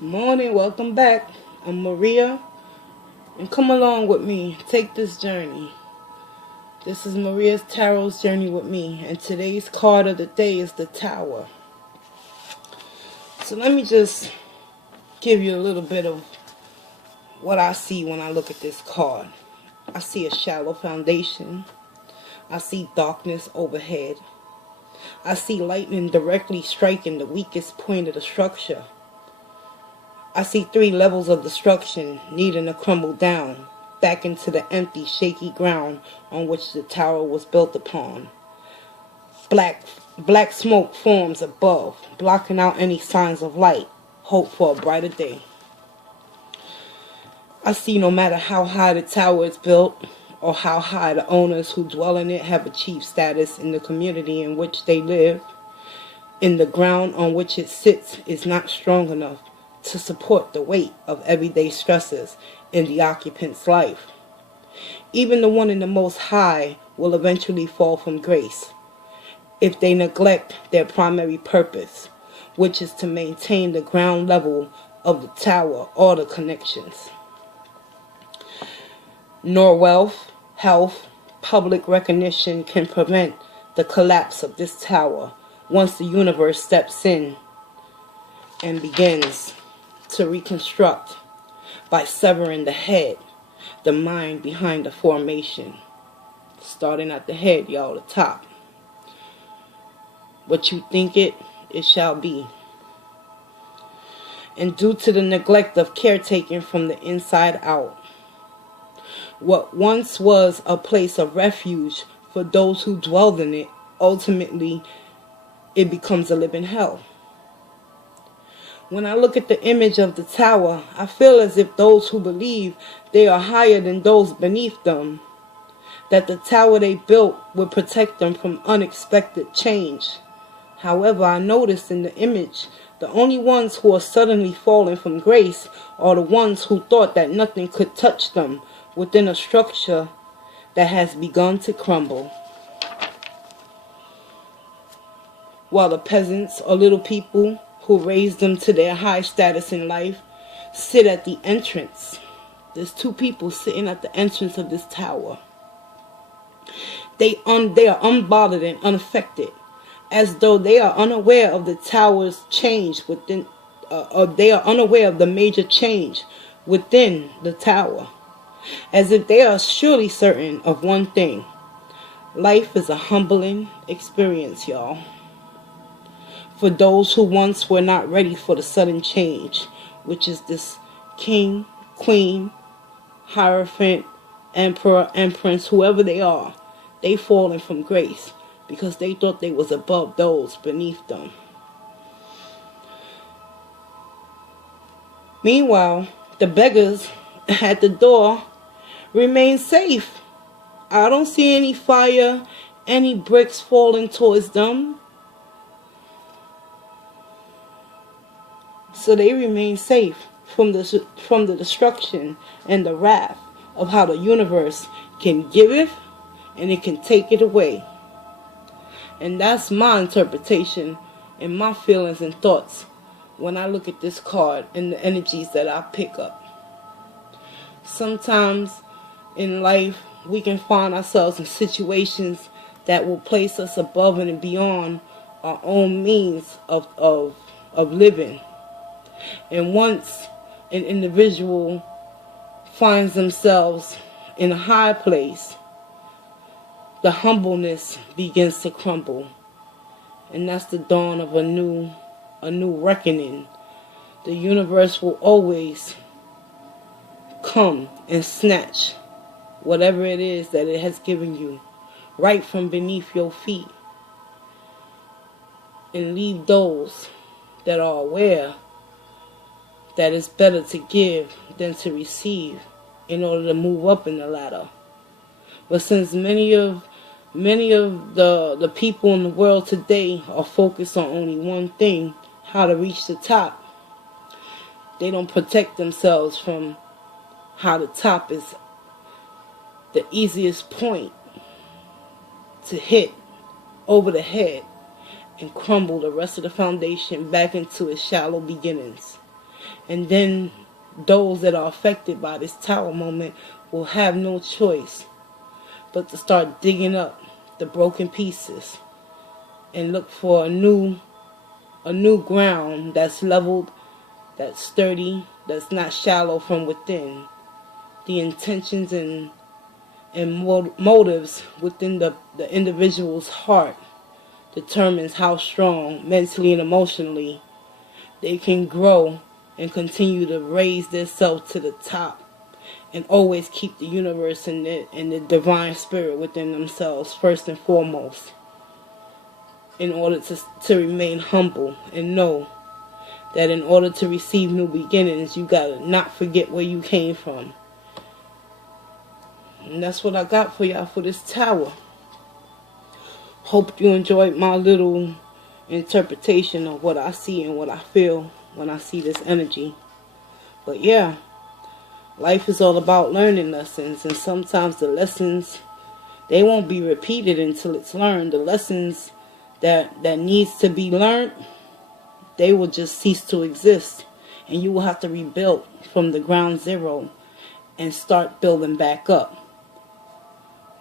Morning, welcome back. I'm Maria, and come along with me. Take this journey. This is Maria's Tarot's Journey with me, and today's card of the day is the Tower. So let me just give you a little bit of what I see when I look at this card. I see a shallow foundation. I see darkness overhead. I see lightning directly striking the weakest point of the structure. I see 3 levels of destruction needing to crumble down back into the empty, shaky ground on which the tower was built upon. Black smoke forms above, blocking out any signs of light, hope for a brighter day. I see no matter how high the tower is built, or how high the owners who dwell in it have achieved status in the community in which they live, in the ground on which it sits is not strong enough to support the weight of everyday stresses in the occupant's life. Even the one in the most high will eventually fall from grace if they neglect their primary purpose, which is to maintain the ground level of the tower or the connections. Nor wealth, health, public recognition can prevent the collapse of this tower once the universe steps in and begins to reconstruct by severing the head, the mind behind the formation. Starting at the head, y'all, the top. What you think it shall be. And due to the neglect of caretaking from the inside out, what once was a place of refuge for those who dwelled in it, ultimately it becomes a living hell. When I look at the image of the tower, I feel as if those who believe they are higher than those beneath them, that the tower they built would protect them from unexpected change. However, I noticed in the image, the only ones who are suddenly falling from grace are the ones who thought that nothing could touch them within a structure that has begun to crumble. While the peasants or little people who raised them to their high status in life sit at the entrance. There's 2 people sitting at the entrance of this tower. They are unbothered and unaffected, as though they are unaware of the tower's change within, or they are unaware of the major change within the tower, as if they are surely certain of one thing. Life is a humbling experience, y'all. For those who once were not ready for the sudden change, which is this king, queen, hierophant, emperor, empress, whoever they are, they fallen from grace because they thought they was above those beneath them. Meanwhile, the beggars at the door remain safe. I don't see any fire, any bricks falling towards them. So they remain safe from the destruction and the wrath of how the universe can give it and it can take it away. And that's my interpretation and my feelings and thoughts when I look at this card and the energies that I pick up. Sometimes in life we can find ourselves in situations that will place us above and beyond our own means of living. And once an individual finds themselves in a high place, the humbleness begins to crumble. And that's the dawn of a new reckoning. The universe will always come and snatch whatever it is that it has given you right from beneath your feet, and leave those that are aware that it's better to give than to receive in order to move up in the ladder. But since many of the people in the world today are focused on only one thing, how to reach the top, they don't protect themselves from how the top is the easiest point to hit over the head and crumble the rest of the foundation back into its shallow beginnings. And then those that are affected by this tower moment will have no choice but to start digging up the broken pieces and look for a new ground that's leveled, that's sturdy, that's not shallow from within. The intentions and motives within the individual's heart determines how strong mentally and emotionally they can grow and continue to raise themselves to the top, and always keep the universe and the divine spirit within themselves first and foremost, in order to remain humble and know that in order to receive new beginnings, you gotta not forget where you came from. And that's what I got for y'all for this tower. Hope you enjoyed my little interpretation of what I see and what I feel when I see this energy. But yeah, life is all about learning lessons, and sometimes the lessons, they won't be repeated until it's learned. The lessons that needs to be learned, they will just cease to exist, and you will have to rebuild from the ground zero and start building back up.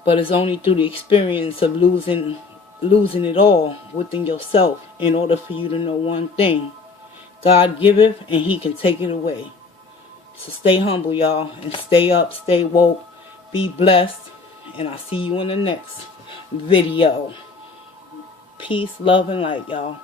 But it's only through the experience of losing it all within yourself in order for you to know one thing: God giveth and he can take it away. So stay humble, y'all, and stay up, stay woke, be blessed, and I'll see you in the next video. Peace, love, and light, y'all.